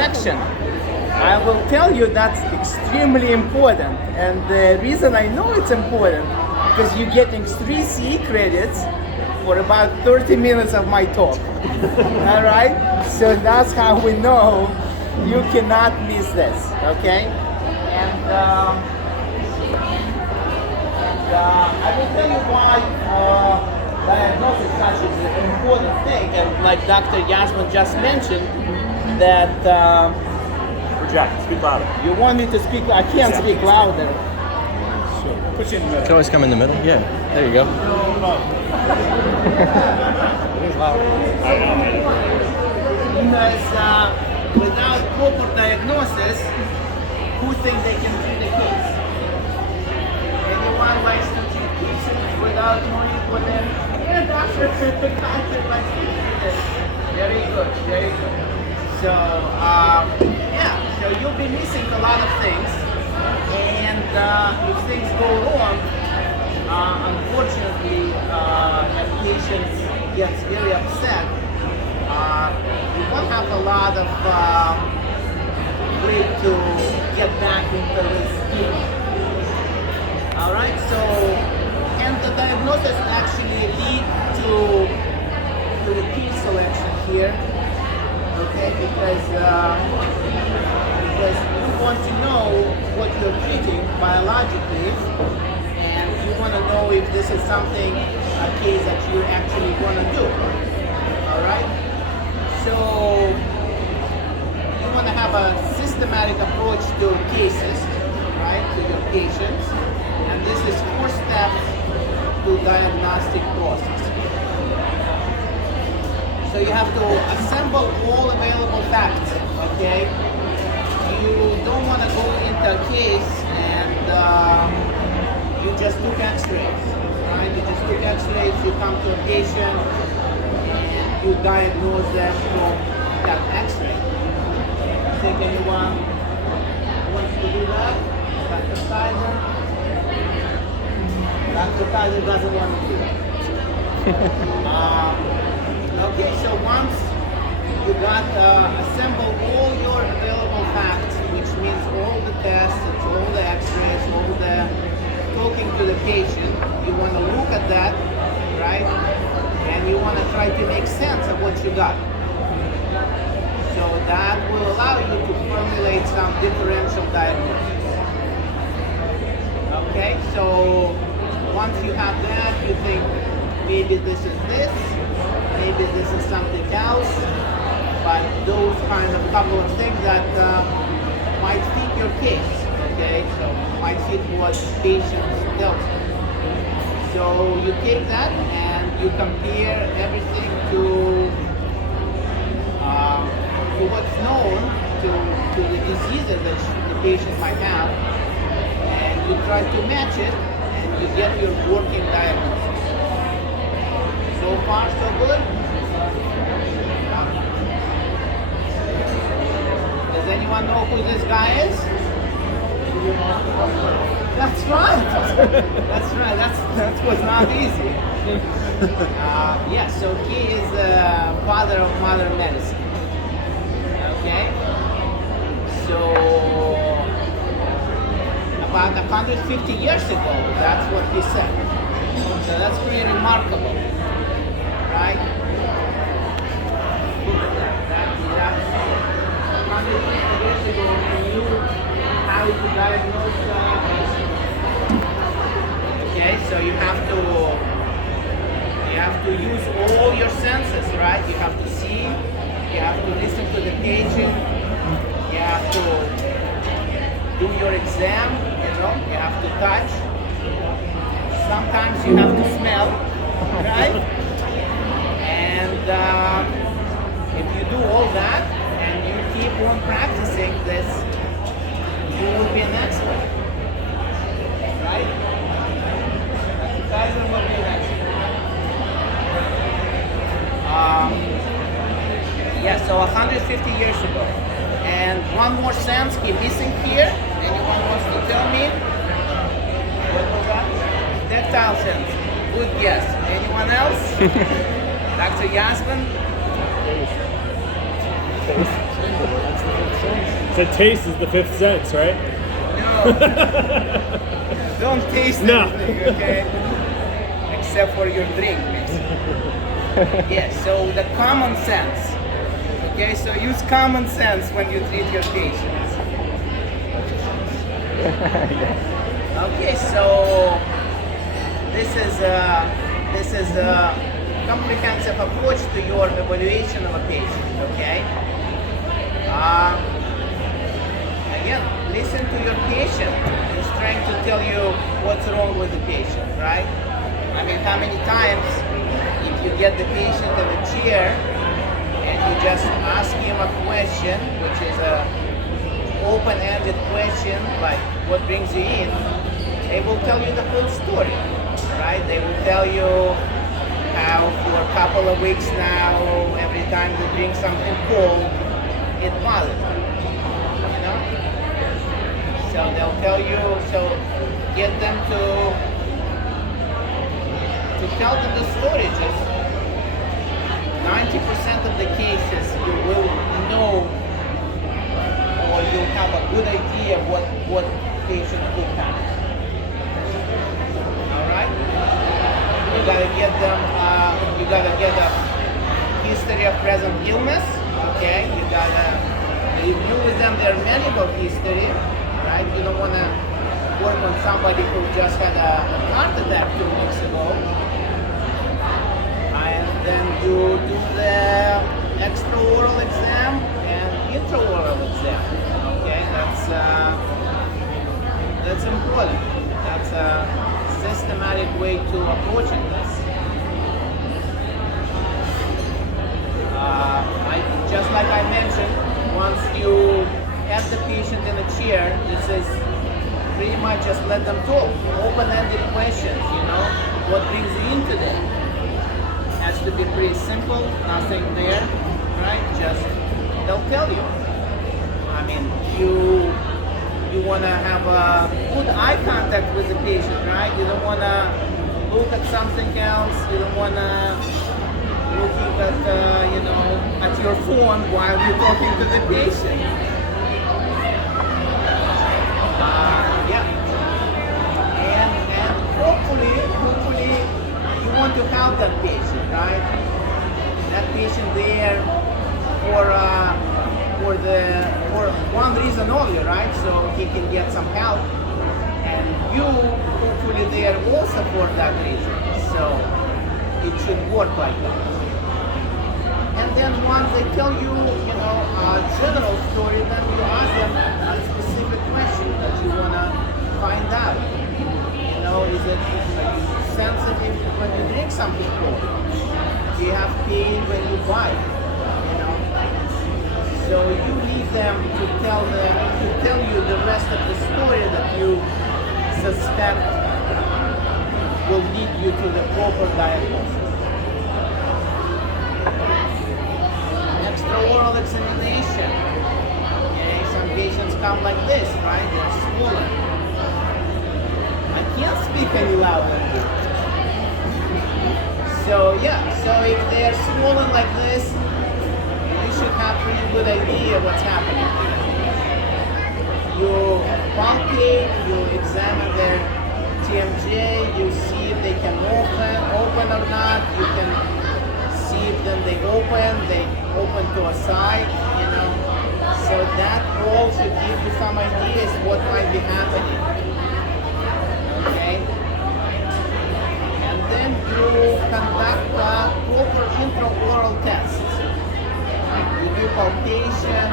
Action. I will tell you that's extremely important, and the reason I know it's important because you're getting 3 CE credits for about 30 minutes of my talk. All right, so that's how we know you cannot miss this. Okay, and I will tell you why diagnosis is such an important thing, and like Dr. Yasmin just mentioned, that Jack, speak louder. you want me to speak. I can't speak louder. Sure. Put you in the You middle. can always come in the middle. Yeah, there you go. It is loud. Because without proper diagnosis, who think they can treat the case? Anyone likes to treat cases without knowing what they're... Yeah, doctor likes to treat it. Very good, very good. So, yeah, so you'll be missing a lot of things, and if things go wrong, unfortunately, and patients gets very upset, you won't have a lot of way to get back into this field. All right, so, and the diagnosis actually lead to the case selection here. Okay, because you want to know what you're treating biologically, and you want to know if this is something, a case that you actually want to do. All right, so you want to have a systematic approach to cases, right, to your patients, and this is 4 steps to diagnostic process. So you have to assemble all available facts, okay? You don't want to go into a case and you just took x-rays, right? You just took x-rays, you come to a patient and you diagnose them from that x-ray. Think anyone wants to do that? Dr. Kaiser? Dr. Kaiser doesn't want to do that. Okay, so once you got assemble all your available facts, which means all the tests, all the x-rays, all the talking to the patient, you want to look at that, right? And you want to try to make sense of what you got. So that will allow you to formulate some differential diagnosis. Okay, so once you have that, you think maybe this is this, maybe this is something else, but those kind of couple of things that might fit your case, okay? So might fit what patients tells you. So you take that and you compare everything to what's known to the diseases that the patient might have, and you try to match it, and you get your working diagnosis. So far, so good? Does anyone know who this guy is? That's right. That's right. That was not easy. Yeah, so he is the father of modern medicine. Okay? So, about 150 years ago, that's what he said. So that's pretty remarkable. Right? Years ago, he knew how to diagnose okay, so you have to use all your senses, right? You have to see, you have to listen to the patient, you have to do your exam, you have to touch. Sometimes you have to smell, right? And if you do all that and you keep on practicing this, you will be an expert, right? You guys will be an expert. Yeah, so 150 years ago. And one more sense keep missing here. Anyone wants to tell me? What was that? Tactile sense. Good guess. Anyone else? Dr. Yasmin? Taste. That's the said taste is the fifth sense, right? No. Don't taste No. anything, okay? Except for your drink, basically. Yes, so the common sense. Okay, so use common sense when you treat your patients. Okay, so this is a comprehensive approach to your evaluation of a patient. Okay. Again, listen to your patient. He's trying to tell you what's wrong with the patient, right? I mean, how many times if you get the patient in a chair and you just ask him a question, which is a open-ended question, like what brings you in, they will tell you the whole story, right? They will tell you how for a couple of weeks now, every time you drink something cold, it bothers them, you know? So they'll tell you, so get them to tell them the story. Just 90% of the cases you will know, or you'll have a good idea of what patient could have. All right? You gotta get them. You gotta get a history of present illness. Okay? You gotta review with them their medical history. Right? You don't wanna work on somebody who just had a heart attack 2 weeks ago. And then you do the extraoral exam and intraoral exam. Okay, that's important. That's a systematic way to approaching this. Just like I mentioned, once you have the patient in a chair, this is pretty much just let them talk. Open-ended questions, you know, what brings you into them. Has to be pretty simple, nothing there, right? Just they'll tell you. I mean, you want to have a good eye contact with the patient, right? You don't want to look at something else. You don't want to looking at at your phone while you're talking to the patient. And hopefully you want to help that patient, right? That patient there for one reason only, right? So he can get some help, and you hopefully there also for that reason. So it should work like that. And then once they tell you, a general story, then you ask them a specific question that you wanna find out. Is it sensitive when you drink something cold? Do you have pain when you bite? So you need them to tell you the rest of the story that you suspect will lead you to the proper diagnosis. Extraoral examination. Okay, some patients come like this, right? They're swollen. I can't speak any louder. So if they're swollen like this, you should have a pretty good idea what's happening here. You palpate, you examine their TMJ, you see if they can open or not. You can see if then they open to a side, So that all should give you some ideas what might be happening. Okay? And then you conduct proper intraoral tests. You do palpation,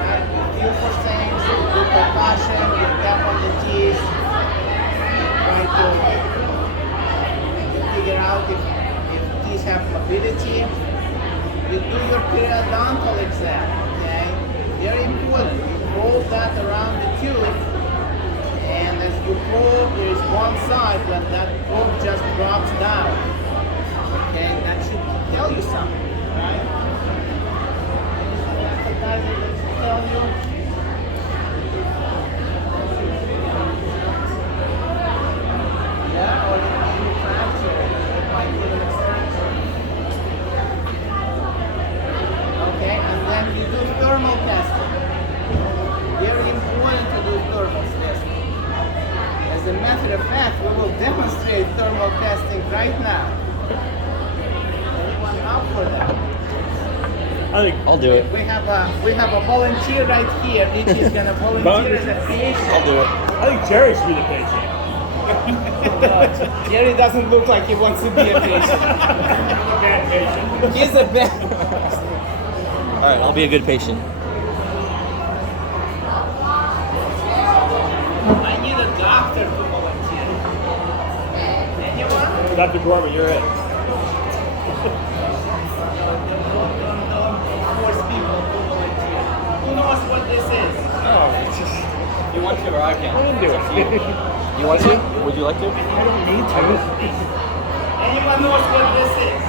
right? You feel for things, you do percussion, you tap on the teeth, try to figure out if teeth have mobility. You do your periodontal exam, okay? Very important. You roll that around the tooth, and as you probe, there is one side when that probe just drops down. Okay, that should tell you something, right? Appetizer that should tell you. Yeah, or if you fracture, it might give an extraction. Okay, and then you do thermal testing. a matter of fact, we will demonstrate thermal testing right now. Anyone up for that? I think I'll do it. We have a volunteer right here. Each is gonna volunteer as a patient. I'll do it. I think Jerry should be the patient. Jerry doesn't look like he wants to be a patient. Bad patient. He's a bad. All right, I'll be a good patient. I need a doctor to volunteer. Anyone? Dr. Gorman, you're it. Force people to volunteer. Who knows what this is? You want to or I can? I didn't do it. You want to? Would you like to? I don't need to. Anyone knows what this is?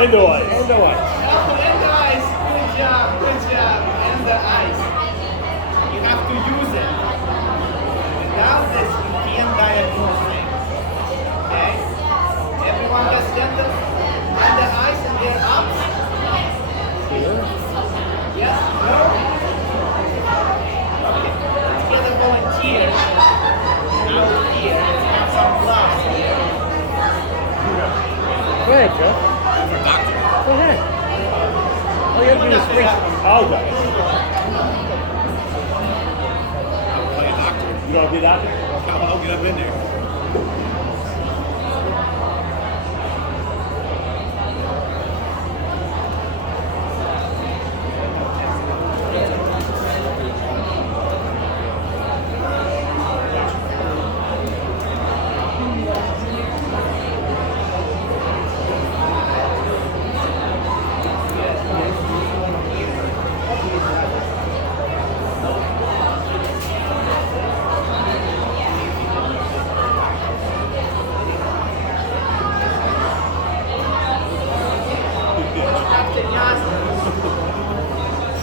Endo eyes. Endo eyes. Oh, and the eyes. Good job. Good job. And the eyes. You have to use it. Without this, you can't diagnose things. Okay? Everyone has the eyes and they're up. Yes? No? Okay. Let's get a volunteer out here. Let's have some gloves here. Go ahead, Jeff. Go ahead. All you have to do is think. Apologize. You don't be a doctor? I'll get up in there.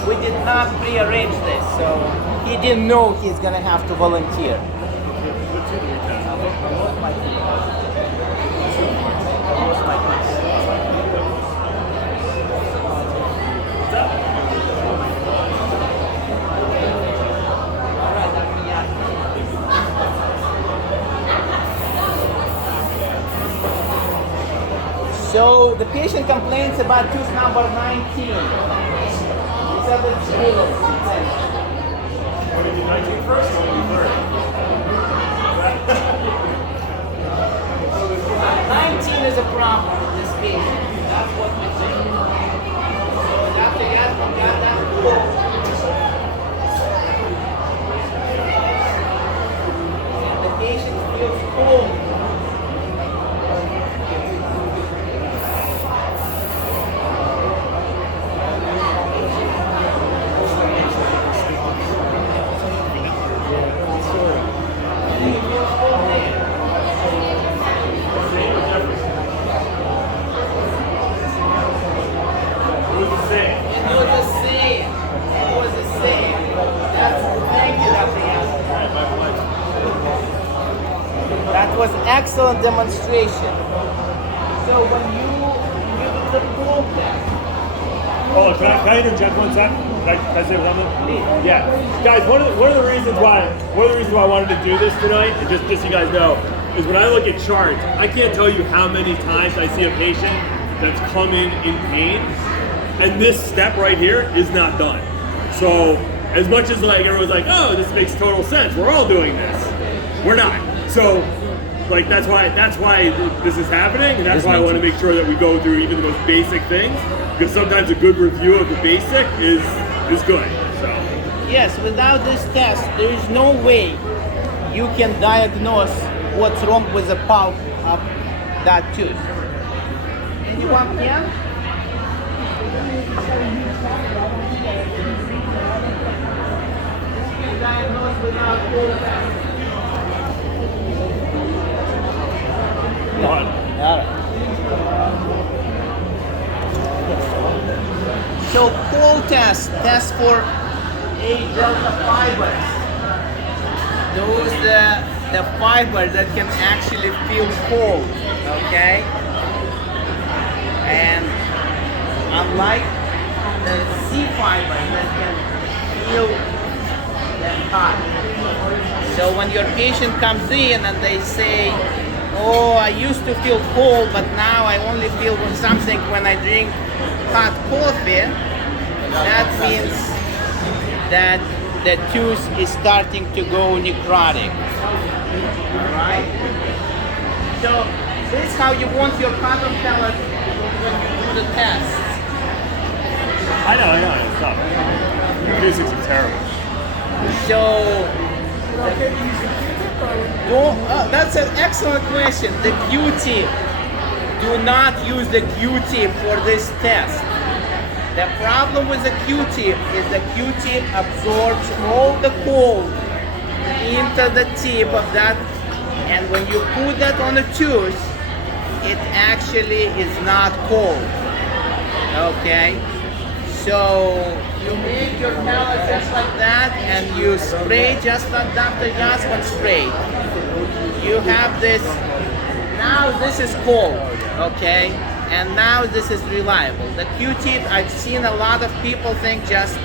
We did not pre-arrange this, so he didn't know he's gonna have to volunteer. So the patient complains about tooth number 19. It's at the table. 19 first or 30? 19 is a problem with this patient. That's what we think. So Dr. Yasmin got that cool. And the patient feels cold. That was excellent demonstration. So when you give the pool test, Oh, can I interject 1 sec? Can I say something? Yeah, guys. One of the reasons why I wanted to do this tonight, and just so you guys know, is when I look at charts, I can't tell you how many times I see a patient that's coming in pain, and this step right here is not done. So as much as like everyone's like, oh, this makes total sense, we're all doing this. We're not. So like that's why this is happening, and that's why I want to make sure that we go through even the most basic things, because sometimes a good review of the basic is good. So yes, without this test, there is no way you can diagnose what's wrong with the pulp of that tooth. Anyone can? Diagnosed without pool test. one. So cold test for A delta fibers. Those the fibers that can actually feel cold, okay? And unlike the C fibers that can feel hot. So when your patient comes in and they say, oh, I used to feel cold, but now I only feel something when I drink hot coffee, that means that the tooth is starting to go necrotic. Right? So this is how you want your cotton pellet when you do the tests. I know, it's tough. Physics are terrible. So, that's an excellent question. The Q-tip. Do not use the Q-tip for this test. The problem with the Q-tip is the Q-tip absorbs all the cold into the tip of that, and when you put that on the tooth, it actually is not cold. Okay? So you make your pellet just like that, and you spray just like Dr. Yasman sprayed. You have this, now this is cold, okay? And now this is reliable. The Q-tip, I've seen a lot of people think just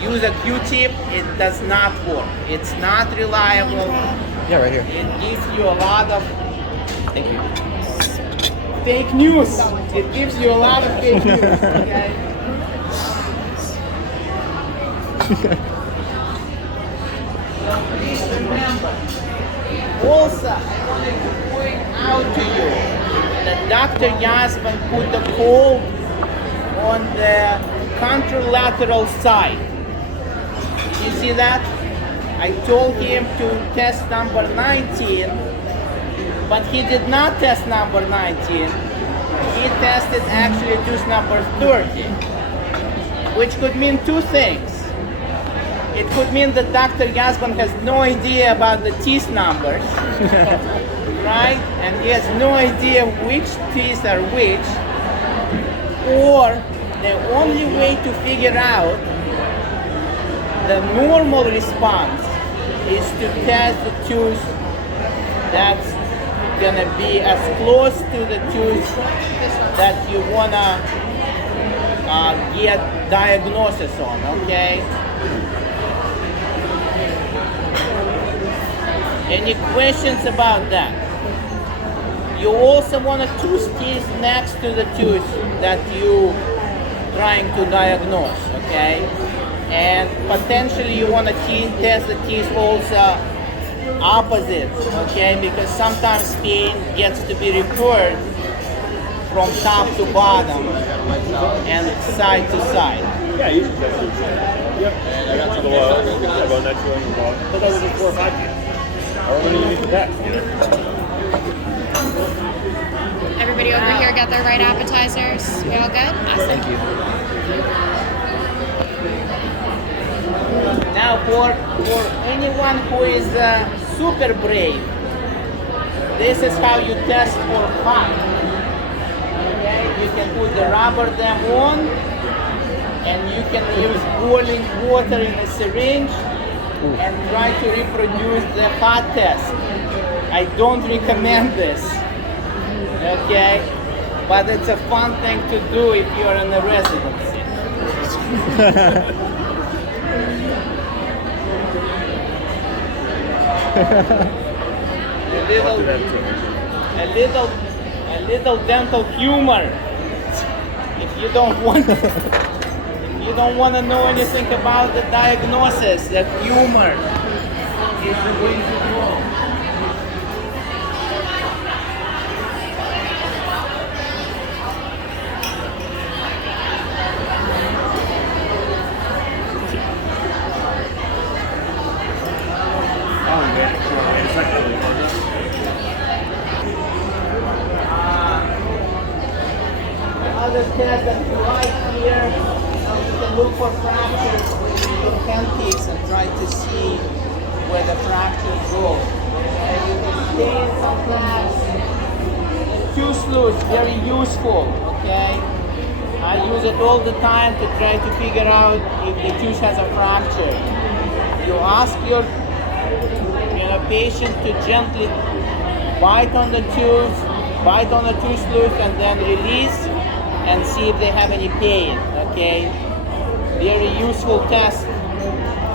use a Q-tip. It does not work. It's not reliable. Yeah, right here. It gives you a lot of Thank you. fake news. It gives you a lot of fake news, okay? Please remember, also, I wanted to point out to you that Dr. Yasman put the cold on the contralateral side. You see that? I told him to test number 19, but he did not test number 19. He tested actually tooth number 30, which could mean two things. It could mean that Dr. Yasman has no idea about the teeth numbers, right? And he has no idea which teeth are which, or the only way to figure out the normal response is to test the tooth that's gonna be as close to the tooth that you wanna get diagnosis on, okay? Any questions about that? You also want a tooth teeth next to the tooth that you trying to diagnose, okay? And potentially you want to test the teeth also opposite, okay? Because sometimes pain gets to be referred from top to bottom and side to side. Yeah, you should test it. Yep. I got some below. Yeah, go next one above. But that was just 4 or 5 feet. However many you need to test, you know? Everybody over here got their right appetizers. We all good? Awesome. Thank you. Now for anyone who is super brave, this is how you test for hot. Okay, you can put the rubber dam on, and you can use boiling water in a syringe and try to reproduce the hot test. I don't recommend this, okay? But it's a fun thing to do if you're in a residency. a little dental humor. If you don't want to know anything about the diagnosis, the humor is the way to go. Other test that you like here, you can look for fractures with your handpicks and try to see where the fractures go. And you can stain sometimes. Tooth loose, very useful, okay? I use it all the time to try to figure out if the tooth has a fracture. You ask your patient to gently bite on the tooth loose, and then release and see if they have any pain, okay? Very useful test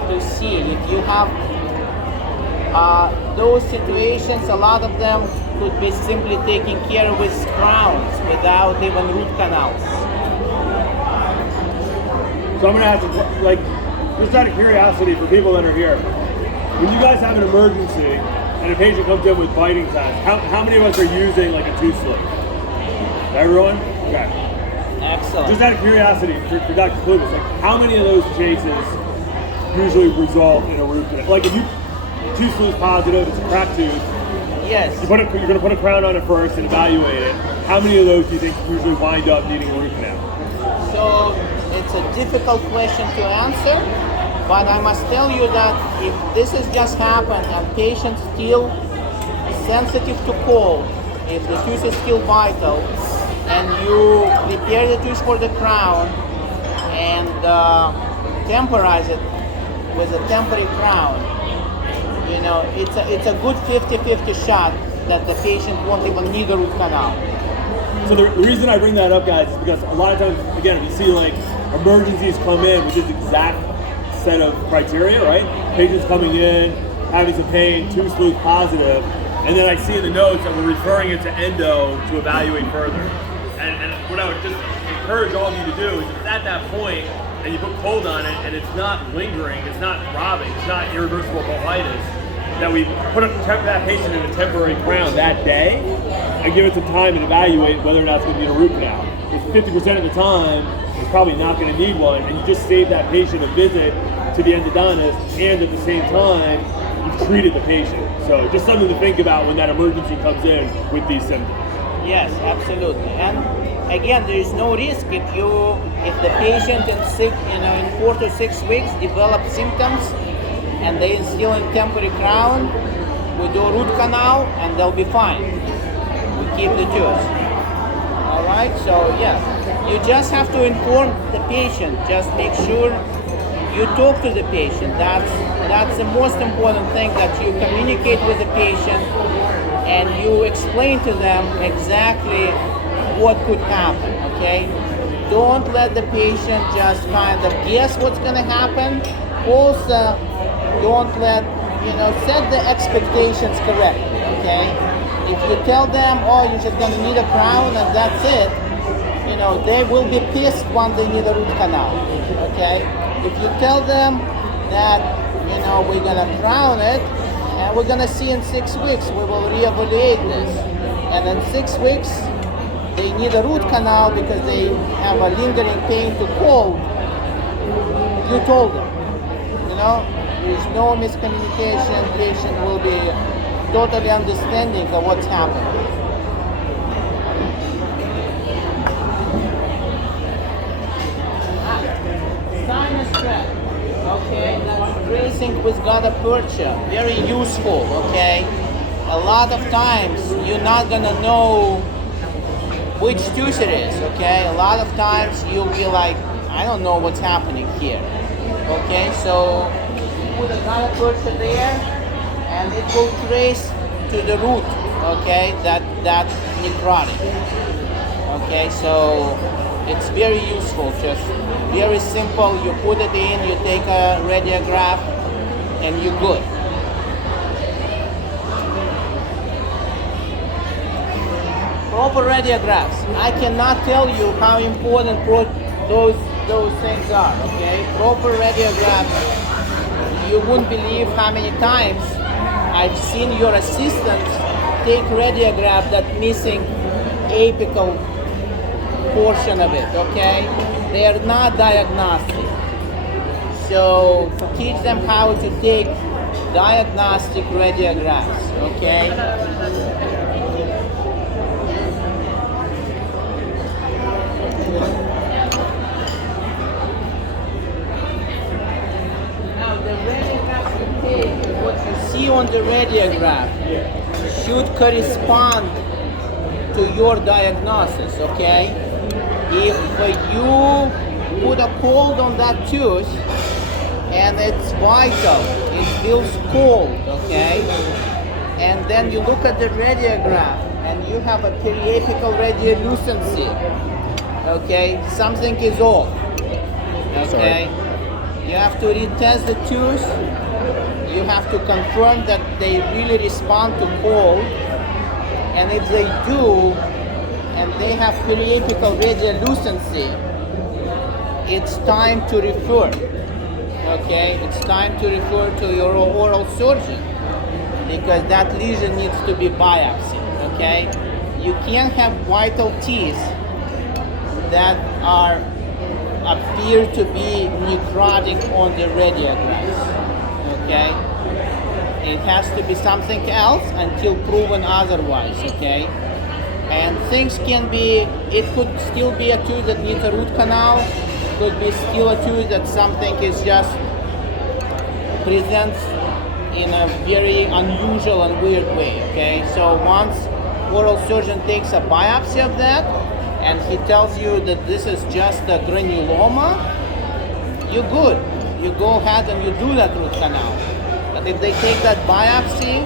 to see if you have those situations, a lot of them could be simply taken care of with crowns without even root canals. So I'm gonna have to, like, just out of curiosity for people that are here, when you guys have an emergency and a patient comes in with biting tests, how many of us are using like a tooth slip? Everyone? Okay. Excellent. Just out of curiosity for Dr. Klubis, like how many of those cases usually result in a root canal? Like if you tooth slip is positive, it's a cracked tooth, Yes. you're gonna put a crown on it first and evaluate it. How many of those do you think usually wind up needing a root canal? So it's a difficult question to answer, but I must tell you that if this has just happened and patients still sensitive to cold, if the tooth is still vital, and you prepare the tooth for the crown and temporize it with a temporary crown, you know, it's a good 50-50 shot that the patient won't even need a root canal. So the reason I bring that up, guys, is because a lot of times, again, we see like emergencies come in with this exact set of criteria, right? Patients coming in, having some pain, tooth sleuth positive, and then I see in the notes that we're referring it to endo to evaluate further. And what I would just encourage all of you to do is if it's at that point and you put cold on it and it's not lingering, it's not throbbing, it's not irreversible colitis, that we put that patient in a temporary crown that day and give it some time and evaluate whether or not it's going to need a root canal. If 50% of the time, it's probably not going to need one, and you just save that patient a visit to the endodontist, and at the same time, you've treated the patient. So just something to think about when that emergency comes in with these symptoms. Yes, absolutely. And again, there is no risk if the patient in 4 to 6 weeks develop symptoms and they still in temporary crown, we do a root canal and they'll be fine. We keep the tooth. All right. So yeah, you just have to inform the patient. Just make sure you talk to the patient. That's the most important thing, that you communicate with the patient and you explain to them exactly what could happen, okay? Don't let the patient just kind of guess what's gonna happen. Also, don't set the expectations correctly, okay? If you tell them, oh, you're just gonna need a crown and that's it, they will be pissed when they need a root canal, okay? If you tell them that, we're gonna crown it, and we're gonna see in 6 weeks, we will reevaluate this. And in 6 weeks, they need a root canal because they have a lingering pain to cold. You told them, there's no miscommunication. Patient will be totally understanding of what's happening. Sinus tract. Okay, that's tracing with gutta percha, very useful, okay? A lot of times you're not gonna know which tooth it is, okay? A lot of times you'll be like, I don't know what's happening here, okay? So put a gutta percha there and it will trace to the root, okay? That necrotic, okay? So it's very useful, just very simple. You put it in, you take a radiograph, and you're good. Proper radiographs. I cannot tell you how important those things are, okay? Proper radiographs. You wouldn't believe how many times I've seen your assistants take radiograph that missing apical portion of it, okay? They are not diagnostic. So teach them how to take diagnostic radiographs, okay? Now the radiographs you take, what you see on the radiograph should correspond to your diagnosis, okay? If you put a cold on that tooth and it's vital, it feels cold, okay? And then you look at the radiograph and you have a periapical radiolucency, okay? Something is off, okay? You have to retest the tooth you have to confirm that they really respond to cold, and if they do, and they have periapical radiolucency, it's time to refer. Okay, it's time to refer to your oral surgeon because that lesion needs to be biopsied. Okay, you can't have vital teeth that appear to be necrotic on the radiographs. Okay, it has to be something else until proven otherwise. Okay. And things can be, it could still be a tooth that needs a root canal, could be still a tooth that something is just presents in a very unusual and weird way, okay? So once oral surgeon takes a biopsy of that, and he tells you that this is just a granuloma, you're good. You go ahead and you do that root canal. But if they take that biopsy,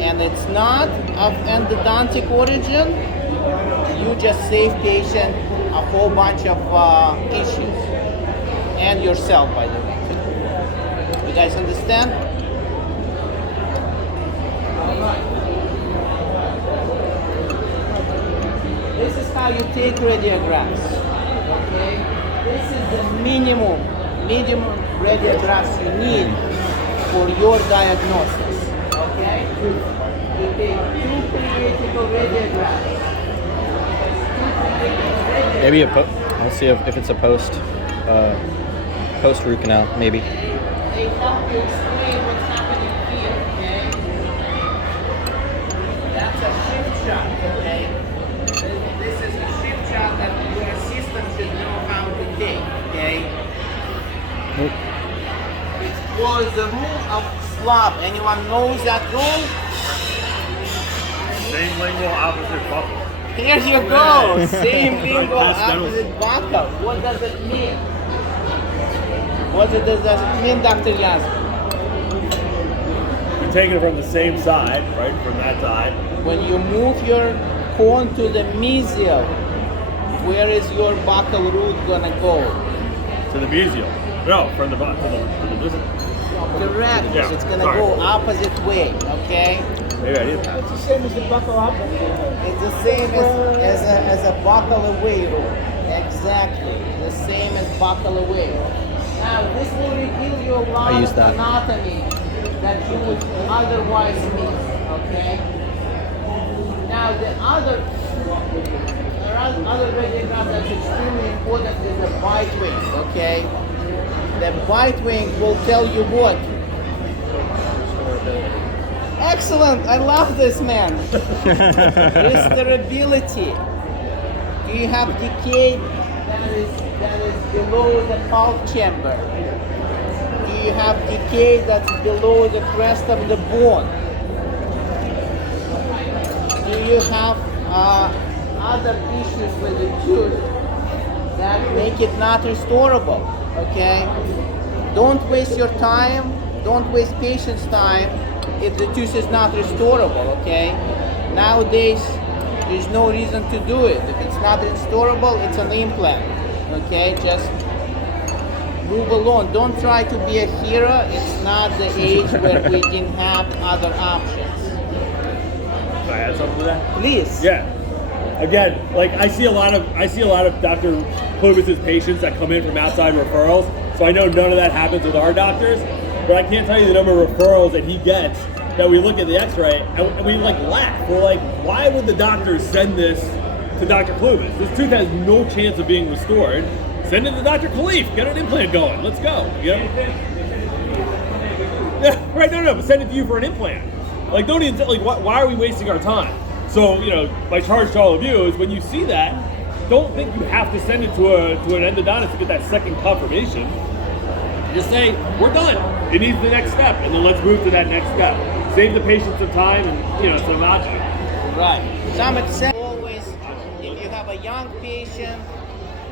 and it's not of endodontic origin, you just save patient a whole bunch of issues. And yourself, by the way. You guys understand? Alright. This is how you take radiographs. Okay? This is the minimum radiographs you need for your diagnosis. Okay? You take 2 periapical radiographs. Maybe I'll see if it's a post root canal, maybe. They help you explain what's happening here, okay? That's a shift shot, okay? This is a shift shot that your assistant should know how to take, okay? It was the rule of slop. Anyone knows that rule? Same lingual, opposite buckle. Here you go. Same lingo, opposite buckle. What does it mean? What does it mean, Dr. Yazdi? You're taking it from the same side, right? From that side. When you move your cone to the mesial, where is your buccal root gonna go? To the mesial. No, from the distal. Correct. Yeah, It's gonna sorry. go opposite way. Okay. Maybe I did that. It's the same as the buccal as a buccal away rule. Exactly. The same as buccal away. Now this will reveal you a lot use of that. anatomy that you would otherwise miss. Okay. Now the other radiograph that's extremely important is the bite wing. Okay. The bite wing will tell you what. Excellent! I love this man. Restorability. Do you have decay that is below the pulp chamber? Do you have decay that's below the crest of the bone? Do you have other issues with the tooth that make it not restorable? Okay? Don't waste your time. Don't waste patients' time if the tooth is not restorable, okay? Nowadays, there's no reason to do it. If it's not restorable, it's an implant, okay? Just move along. Don't try to be a hero. It's not the age where we can have other options. Can I add something to that? Please. Yeah. Again, like I see a lot of Dr. Klubis's patients that come in from outside referrals. So I know none of that happens with our doctors, but I can't tell you the number of referrals that he gets that we look at the X-ray and we like laugh. We're like, why would the doctors send this to Dr. Klubis? This tooth has no chance of being restored. Send it to Dr. Khalif. Get an implant going. Let's go. You know? Yeah, right. No, but send it to you for an implant. Like, don't even like. Why are we wasting our time? So, you know, my charge to all of you is when you see that, don't think you have to send it to an endodontist to get that second confirmation. Just say, we're done. It needs the next step, and then let's move to that next step. Save the patient some time and, you know, some logic. Right. Some except always, if you have a young patient,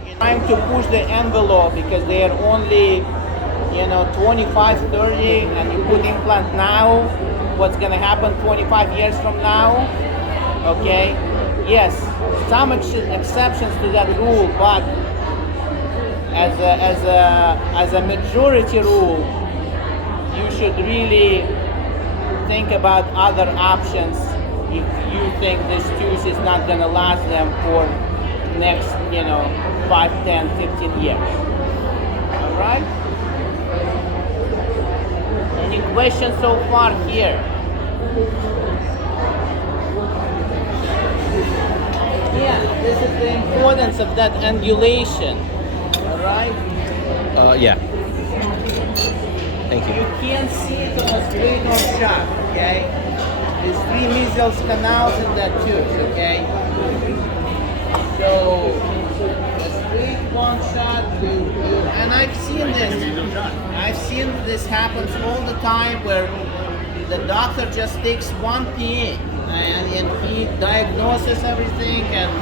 it's time to push the envelope because they are only, 25, 30, and you put implant now, what's going to happen 25 years from now? Okay? Yes, some exceptions to that rule, but as a majority rule, you should really think about other options if you think this tooth is not going to last them for next, 5, 10, 15 years. All right? Any questions so far here? Yeah, this is the importance of that angulation. All right? Yeah. Thank You you. can't see it on a straight-on shot, okay? There's 3 mesial canals in that tooth, okay? So, a straight one shot, and I've seen this. I've seen this happens all the time where the doctor just takes one PA and he diagnoses everything and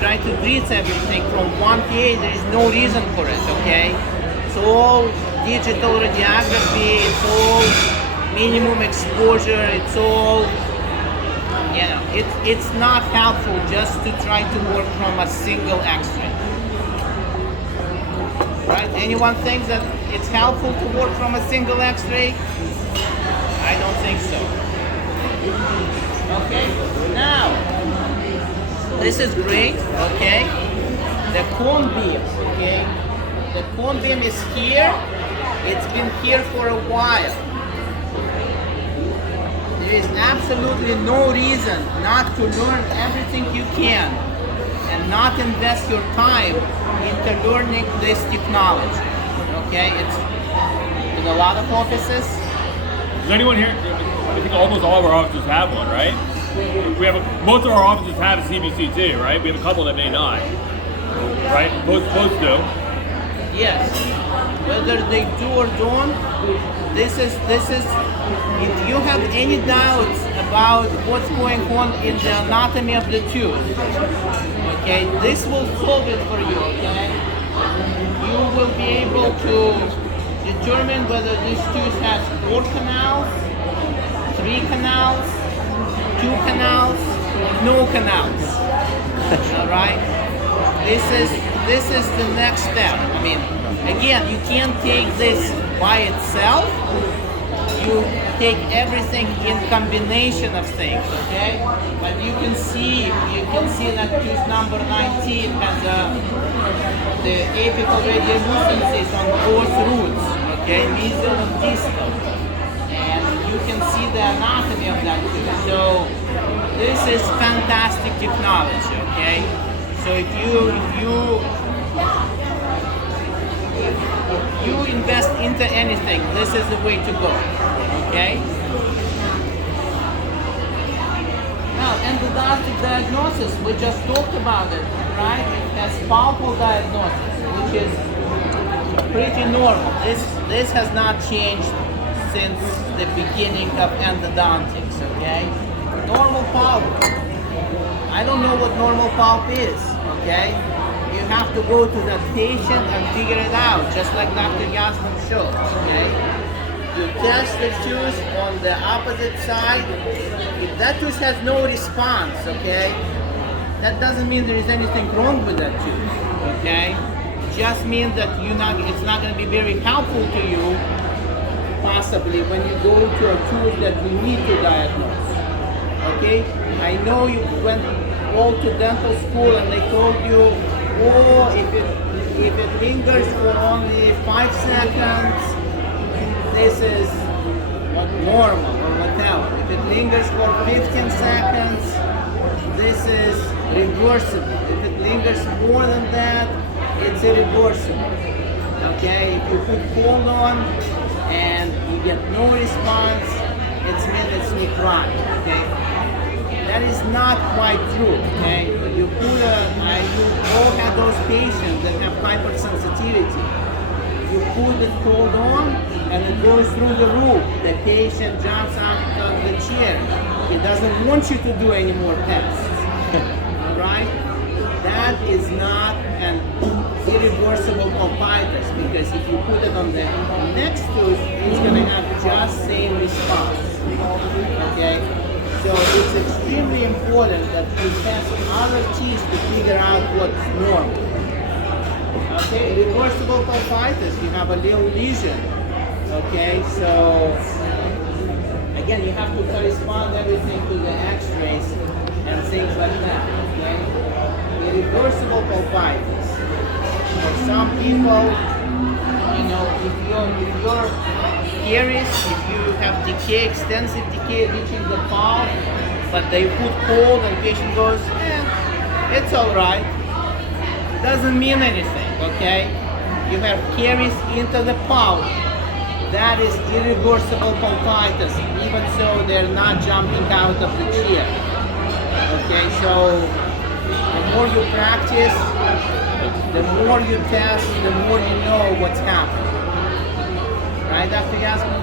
try to treat everything from one PA. There is no reason for it, okay? It's all digital radiography, it's all minimum exposure, it's all, it's not helpful just to try to work from a single X-ray. Right? Anyone thinks that it's helpful to work from a single X-ray? I don't think so. Okay, now, this is great, okay? The cone beam, okay? The cone beam is here. It's been here for a while. There is absolutely no reason not to learn everything you can and not invest your time into learning this technology. Okay, it's in a lot of offices. Does anyone here? I think almost all of our offices have one, right? We have most of our offices have a CBCT, right? We have a couple that may not, right? Most do. Yes. Whether they do or don't, this is. If you have any doubts about what's going on in the anatomy of the tooth, okay, this will solve it for you. Okay, you will be able to determine whether this tooth has 4 canals, 3 canals, 2 canals, or no canals. All right. This is the next step. I mean, again, you can't take this by itself. You take everything in combination of things, okay? But you can see that tooth number 19 has the apical radiolucencies on both roots, okay, mesial and distal, and you can see the anatomy of that tooth. So this is fantastic technology, okay? So if you invest into anything, this is the way to go, okay? Now, endodontic diagnosis, we just talked about it, right? It has pulpal diagnosis, which is pretty normal. This has not changed since the beginning of endodontics, okay? Normal pulp. I don't know what normal pulp is, okay? You have to go to the patient and figure it out, just like Dr. Yasmin showed, okay? You test the tooth on the opposite side. If that tooth has no response, okay, that doesn't mean there is anything wrong with that tooth, okay? It just means that it's not going to be very helpful to you, possibly, when you go to a tooth that you need to diagnose, okay? I know you went all to dental school and they told you, oh, if it lingers for only 5 seconds, this is what normal or whatever. If it lingers for 15 seconds, this is reversible. If it lingers more than that, it's irreversible. Okay, if you put hold on and you get no response, it's meant it's necrotic. Okay. That is not quite true, okay? You all have those patients that have hypersensitivity. You put it cold on and it goes through the roof. The patient jumps out of the chair. He doesn't want you to do any more tests, all right? That is not an irreversible pulpitis because if you put it on the next tooth, it's going to have just same response, okay? So it's extremely important that we test other teeth to figure out what's normal. Okay, reversible pulpitis, you have a little lesion Okay, so again, you have to correspond everything to the X-rays and things like that. Okay, irreversible pulpitis. For some people, you know, if you're curious, if you have decay, extensive decay reaching the palm, but they put cold and patient goes, it's all right. Doesn't mean anything. Okay, you have caries into the palm. That is irreversible pulpitis, even so they're not jumping out of the chair. Okay, so the more you practice, the more you test, the more you know what's happening. Right, Dr. Yasmin?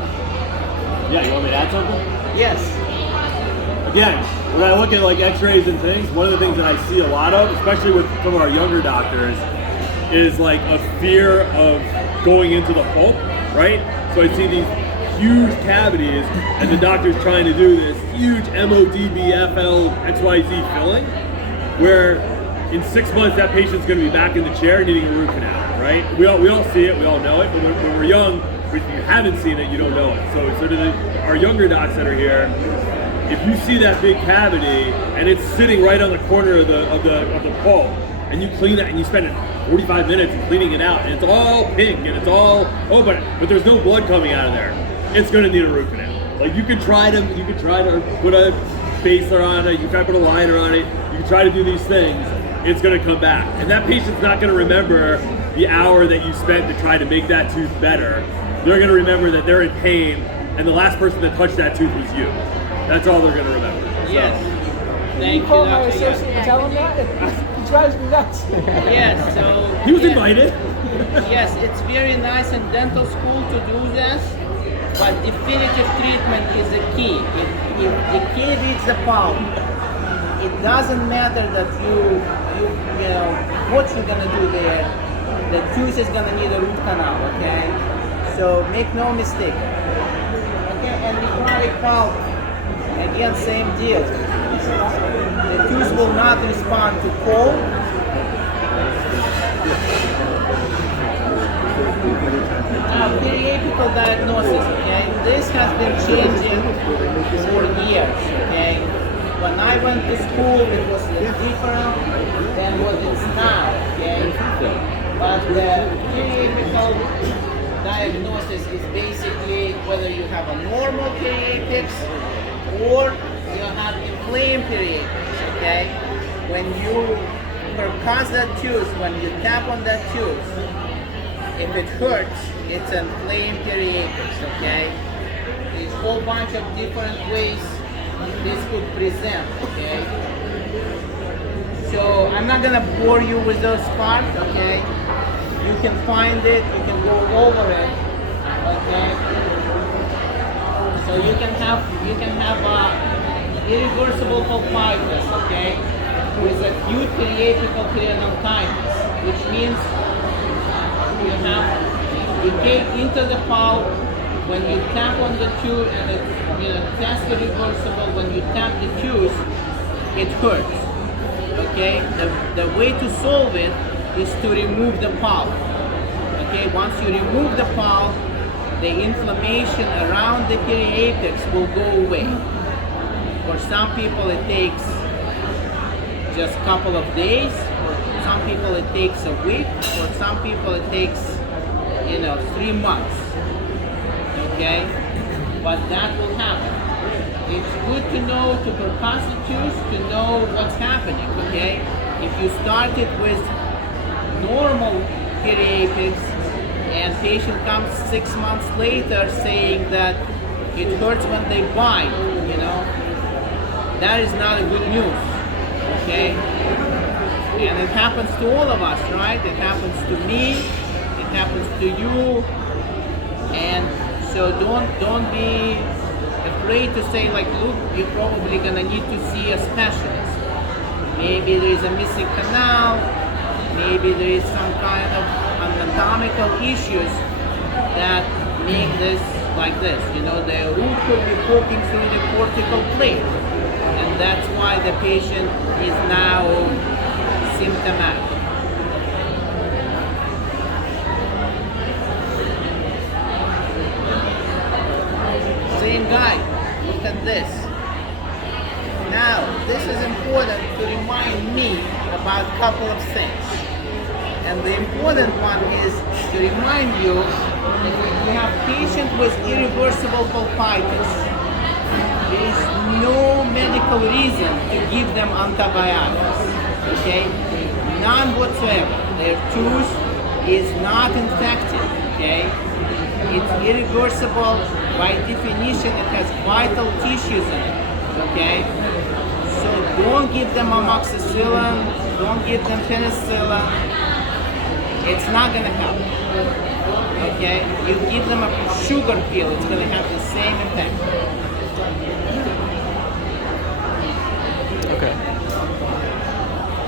Yeah, you want me to add something? Yes. Again, when I look at like x-rays and things, one of the things that I see a lot of, especially with some of our younger doctors, is like a fear of going into the pulp, right? So I see these huge cavities and the doctor's trying to do this huge MODBFL XYZ filling, where in 6 months that patient's gonna be back in the chair needing a root canal, right? We all see it, we all know it, but when we're young, if you haven't seen it, you don't know it. So to our younger docs that are here, if you see that big cavity and it's sitting right on the corner of the pulp, and you clean it and you spend 45 minutes cleaning it out, and it's all pink and it's all but there's no blood coming out of there, it's gonna need a root canal. Like you could try to put a spacer on it, you can try to put a liner on it, you can try to do these things, it's gonna come back. And that patient's not gonna remember the hour that you spent to try to make that tooth better. They're gonna remember that they're in pain and the last person that touched that tooth was you. That's all they're gonna remember. Yes. Thank you, Call my Dr. associate Yasmin. and tell him that? He drives me nuts. Yes, so He was yeah. invited. Yes, it's very nice in dental school to do this, but definitive treatment is the key. If the key reads the palm, it doesn't matter that you know what you're gonna do there. The tooth is gonna need a root canal, okay? So make no mistake. Okay, and necrotic pulp, again, same deal. The tooth will not respond to cold. Now, periapical diagnosis, okay? This has been changing for years, okay? When I went to school, it was different than what it's now, okay? But the periapical diagnosis is basically whether you have a normal periapex or you have inflamed periapex, okay? When you percuss that tooth, when you tap on that tooth, if it hurts, it's an inflamed periapex, okay? There's a whole bunch of different ways this could present, okay? So I'm not gonna bore you with those parts, okay? You can find it, you can go over it, okay? So you can have irreversible pulpitis, okay? With acute periapical periodontitis, which means you have decay into the pulp. When you tap on the tooth and it's test irreversible, when you tap the tooth, it hurts. Okay? The way to solve it is to remove the pulp. Okay? Once you remove the pulp, the inflammation around the periapex will go away. For some people it takes just a couple of days, for some people it takes a week, for some people it takes 3 months. Okay? But that will happen. It's good to know, to percuss the tooth, to know what's happening, okay? If you started with normal periapex and patient comes 6 months later saying that it hurts when they bite, that is not a good news, okay? And it happens to all of us, right? It happens to me, it happens to you, and so don't be afraid to say like, look, you're probably gonna need to see a specialist. Maybe there is a missing canal, maybe there is some kind of anatomical issues that make this like this. The root could be poking through the cortical plate, and that's why the patient is now symptomatic. guy, look at this. Now, this is important to remind me about a couple of things. And the important one is to remind you that when you have patient with irreversible pulpitis, there is no medical reason to give them antibiotics. Okay? None whatsoever. Their tooth is not infected. Okay? It's irreversible. By definition, it has vital tissues in it. Okay? So don't give them amoxicillin, don't give them penicillin. It's not gonna help. Okay? You give them a sugar pill, it's gonna have the same effect. Okay.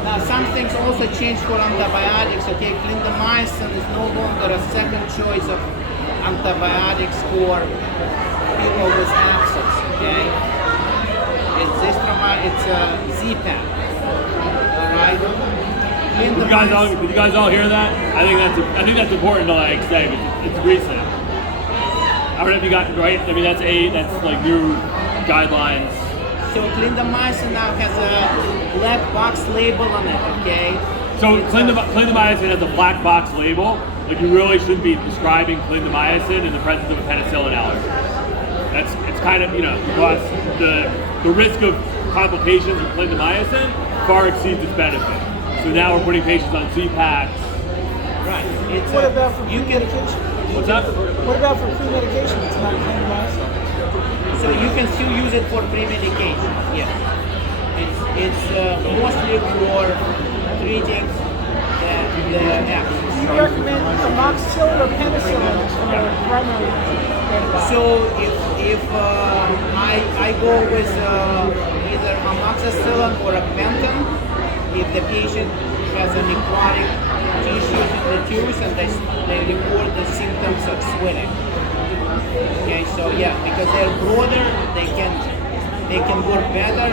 Now some things also change for antibiotics. Okay, clindamycin is no longer a second choice of antibiotics for people with abscess. Okay? It's Z-Pak. Alright? Did you guys all hear that? I think that's important to like say because it's recent. I don't know if you got right. I mean that's like new guidelines. So clindamycin now has a black box label on it, okay? So clindamycin has a black box label. Like you really shouldn't be prescribing clindamycin in the presence of a penicillin allergy. It's kind of because the risk of complications of clindamycin far exceeds its benefit. So now we're putting patients on Z-Paks. Right. What about for pre-medication? What's that? What about for pre-medication? It's not clindamycin. So you can still use it for pre-medication. Yes. It's mostly for treating the abscess. Do you recommend amoxicillin or penicillin for primary antibiotics? So if I go with either amoxicillin or a penton, if the patient has a necrotic tissues in the tooth and they report the symptoms of swelling. Okay, so yeah, because they're broader, they can work better.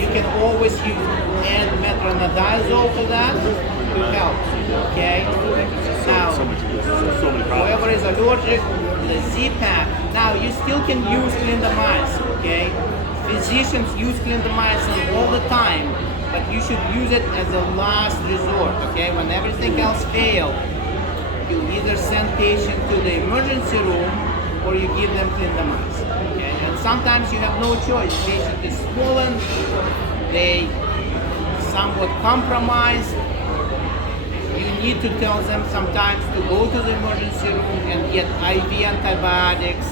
You can always add metronidazole to that to help. Okay, now whoever is allergic, the Z-Pak. Now you still can use clindamycin. Okay, physicians use clindamycin all the time, but you should use it as a last resort. Okay, when everything else fails, you either send patient to the emergency room or you give them clindamycin. Okay, and sometimes you have no choice. Patient is swollen, they somewhat compromised. You need to tell them sometimes to go to the emergency room and get IV antibiotics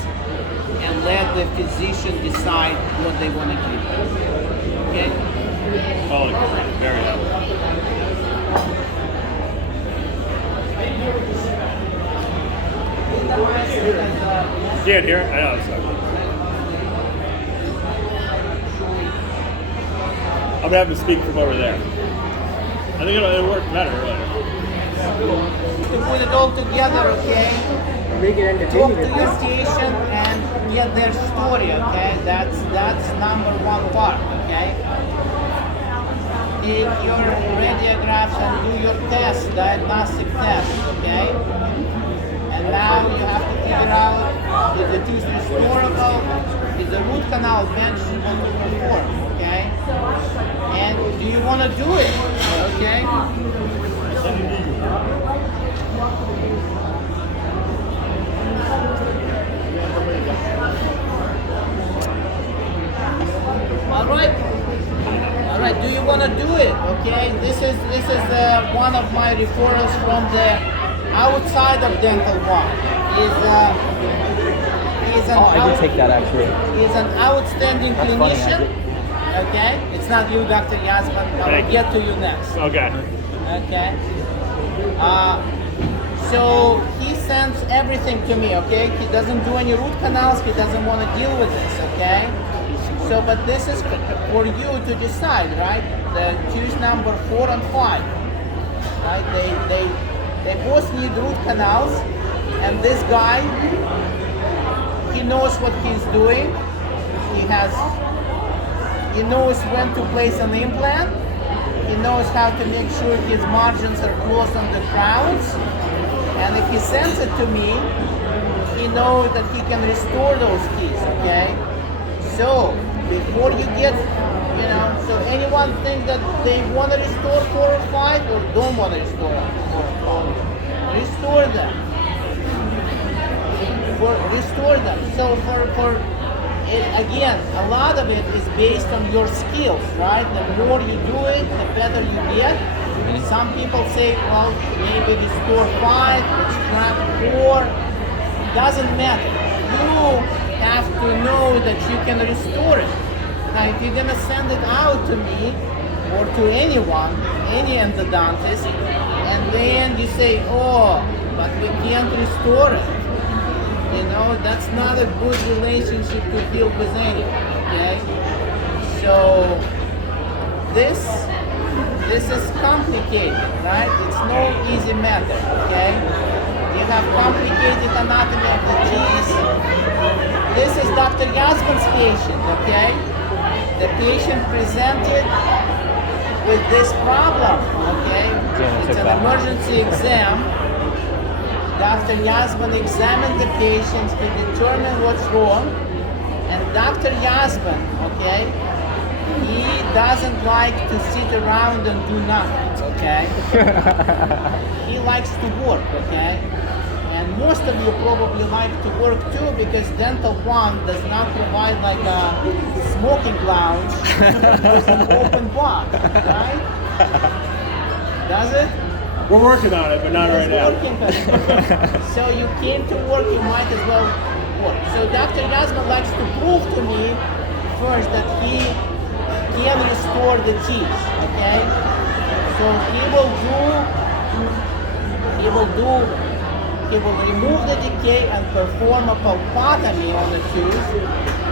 and let the physician decide what they want to give. Okay? Oh, very helpful. You can't hear it? I know, sorry. I'm gonna have to speak from over there. I think it'll work better earlier. To put it all together, okay? Talk to your patient and get their story, okay? That's number one part, okay? Take your radiographs and do your test, diagnostic test, okay? And now you have to figure out if the tooth is restorable, is the root canal bench on to perform, okay? And do you want to do it, okay? All right. Do you want to do it? Okay. This is one of my referrals from the outside of dental one. I did take that actually. He's an outstanding That's funny, clinician. Okay. It's not you, Dr. Yasman. I will get to you next. Okay. Okay. So he sends everything to me, okay? He doesn't do any root canals, he doesn't want to deal with this, okay? So, but this is for you to decide, right? The choose number 4 and 5, right? They both need root canals, and this guy, he knows what he's doing. He knows when to place an implant. He knows how to make sure his margins are close on the crowns. And if he sends it to me, he know that he can restore those teeth, okay? So, before you get, so anyone think that they want to restore 4 or 5 or don't want to restore 4 or 5? Restore them. Restore them. So for it, again, a lot of it is based on your skills, right? The more you do it, the better you get. Some people say, well, maybe restore 5, extract 4. Doesn't matter. You have to know that you can restore it. Now, if you're gonna send it out to me or to anyone, any endodontist, and then you say, oh, but we can't restore it. That's not a good relationship to build with anyone, okay? So this is complicated, right? It's no easy matter, okay? You have complicated anatomy of the teeth. This is Dr. Yasman's patient, okay? The patient presented with this problem, okay? It's an emergency exam. Dr. Yasman examined the patient, he determined what's wrong, and Dr. Yasman, okay, he doesn't like to sit around and do nothing, okay? He likes to work, okay? And most of you probably like to work too because Dental One does not provide like a smoking lounge with an open bar, right? Does it? We're working on it, but not right now. So you came to work, you might as well work. So Dr. Yasman likes to prove to me first that he can restore the teeth, okay? So he will remove the decay and perform a pulpotomy on the tooth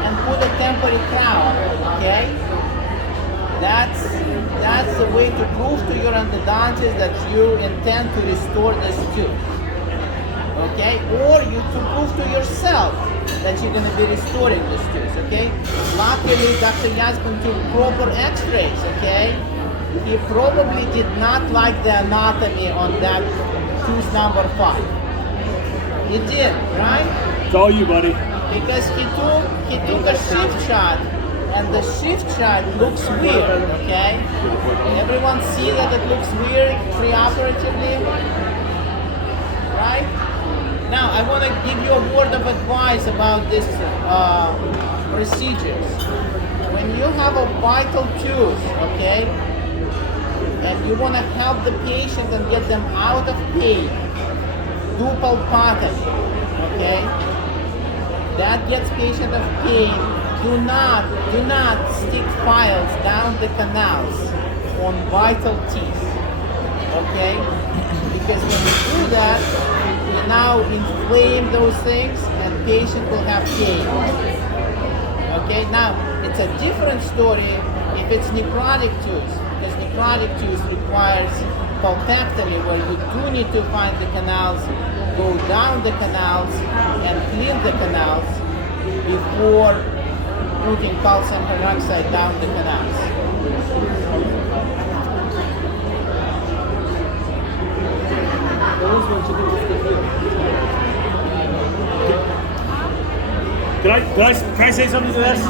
and put a temporary crown, okay? That's the way to prove to your endodontist that you intend to restore this tooth. Okay? Or you to prove to yourself that you're going to be restoring this tooth. Okay? Luckily, Dr. Yasman took proper x-rays. Okay? He probably did not like the anatomy on that tooth number 5. He did, right? It's all you, buddy. Because he took a shift shot. And the shift shot looks weird, okay? Everyone see that it looks weird preoperatively, right? Now, I want to give you a word of advice about this procedures. When you have a vital tooth, okay, and you want to help the patient and get them out of pain, do pulpotomy, okay? That gets patient of pain. Do not stick files down the canals on vital teeth, okay? Because when you do that, you now inflame those things and patient will have pain. Okay, now it's a different story if it's necrotic tooth, because necrotic tooth requires pulpectomy where you do need to find the canals, go down the canals and clean the canals before putting calcium hydroxide down the canals. Can I say something to this?